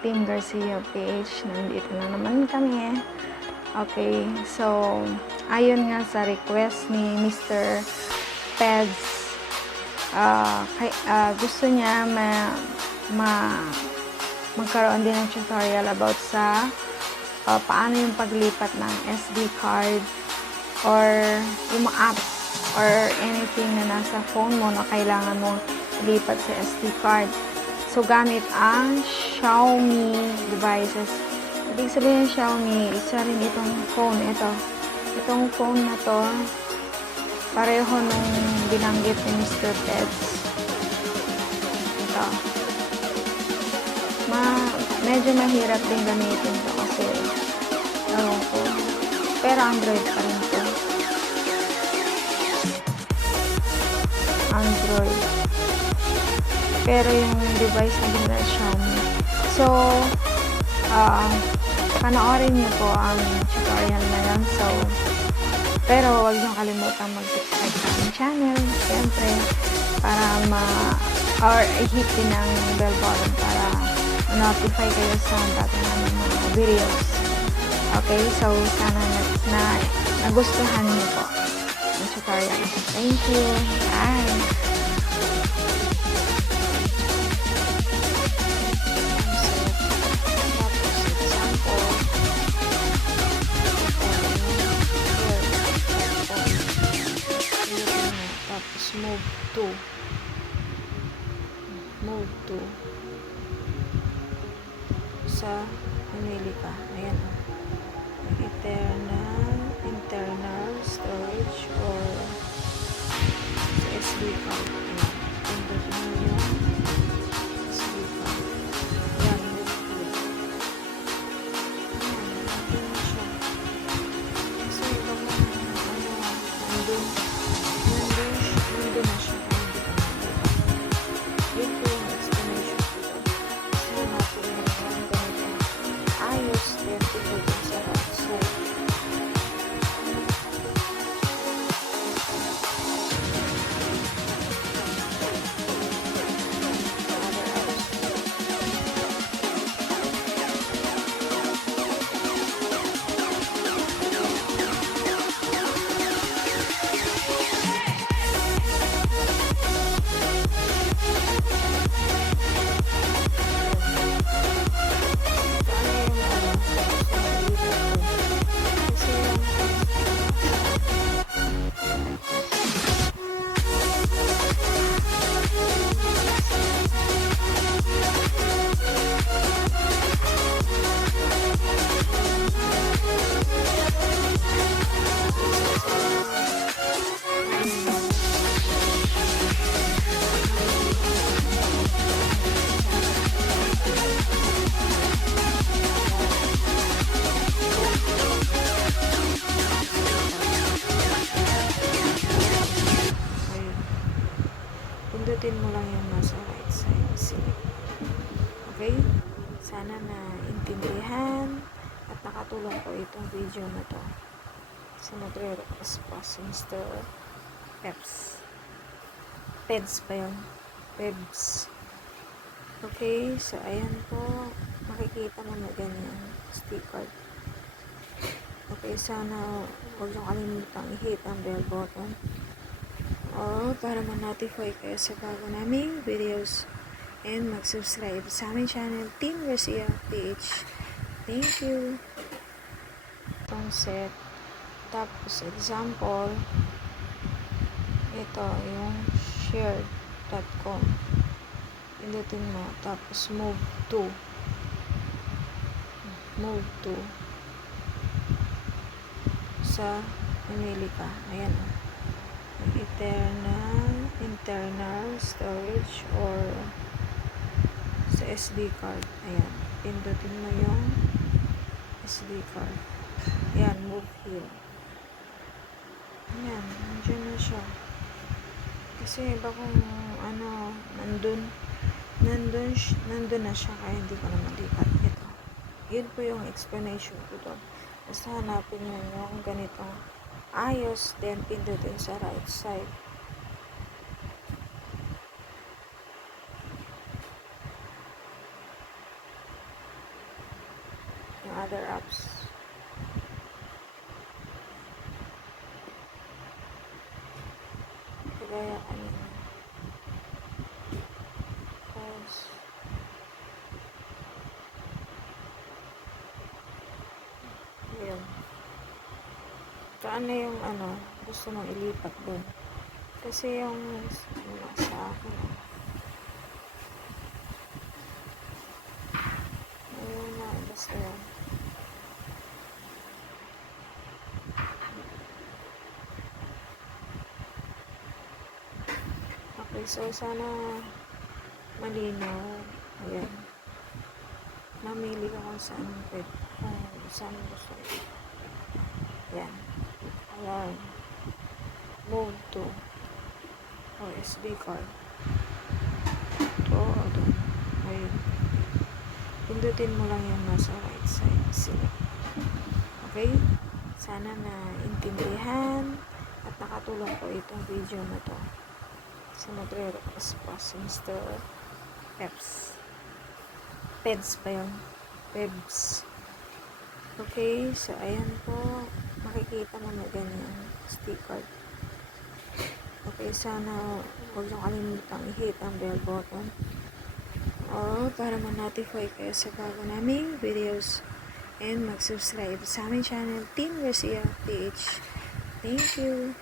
Team Garcia PH, nandito na naman kami. Okay, so ayon nga sa request ni Mr. Peds, gusto niya magkaroon din ng tutorial about sa paano yung paglipat ng SD card or yung apps or anything na nasa phone mo na kailangan mo lipat sa SD card. So, gamit ang Xiaomi devices. Ibig sabihin ng Xiaomi, isa rin itong phone. Itong phone na to, pareho nung binanggit ni Mr. Pets. Ito. Medyo mahirap din gamitin to kasi, ewan ko. Pero Android pa rin to. Android. Pero yung device na ginagawa Xiaomi. So, panoorin niyo po ang tutorial na yan. So, pero huwag niyong kalimutan mag-subscribe sa aming channel. Siyempre, para i-hit din ang bell button para ma-notify kayo sa dati namin mga videos. Okay, so sana nagustuhan niyo po ang tutorial. Thank you. Bye! Move to sa pumili ka. Ayan o. Internal storage or sa SD card. Ayan. Pindutin mo yung SD card. Ayan. Move to. Ayan. Nandun na siya. Kasi baka nandun na siya. Yun po yung explanation ko. Kasi natin yung ganito. Ayos, then pindutin sa right side. Pindutin mo lang yung nasa right side. Select. Okay? Sana naintindihan at nakatulong po itong video na to. Kasi nagre-request pa si Mr. Peps. Peds pa yun. Peds. Okay? So, ayan po. Makikita mo na ganyan. Sticker. Okay? Sana huwag nyo kalimutang i-hit ang bell button. Para ma-notify kayo sa bago naming videos and mag-subscribe sa aming channel Team Garcia PH. Thank you. Itong set. Tapos example, ito yung share.com. Pindutin mo. Tapos move to sa pumili ka. Ayan o. Internal storage or sa SD card. Ayan. Pindutin mo yung SD card. Ayan. Move here. Ayan. Nandiyan na siya. Kasi iba kung nandun na siya kaya hindi ko na malipat. Ito. Yun po yung explanation ko doon. Basta hanapin nyo yung ganitong ayos, then pindutin sa right side. yung other apps. Kagaya kanina. Tapos, yun. Saan na yung gusto mong ilipat doon. Kasi yung sa akin, ayun na, basta yun. Okay, so sana malinaw. Ayan. Mamili ka kung saan gusto mo. Ayan. Alarm. Move to SD card. Ito, doon. Ayun. Pindutin mo lang yung nasa right side sila. Okay? Sana naintindihan at nakatulong po itong video na to. Sa nagre-request po si Mr. Peps. Peds pa yun. Pebs. Okay, so ayan po. Makikita mo na ganyan. Sticker. Okay, sana huwag nyo kalimutang i-hit ang bell button. O, para ma-notify kayo sa bago naming videos. And mag-subscribe sa aming channel, Team Garcia PH. Thank you.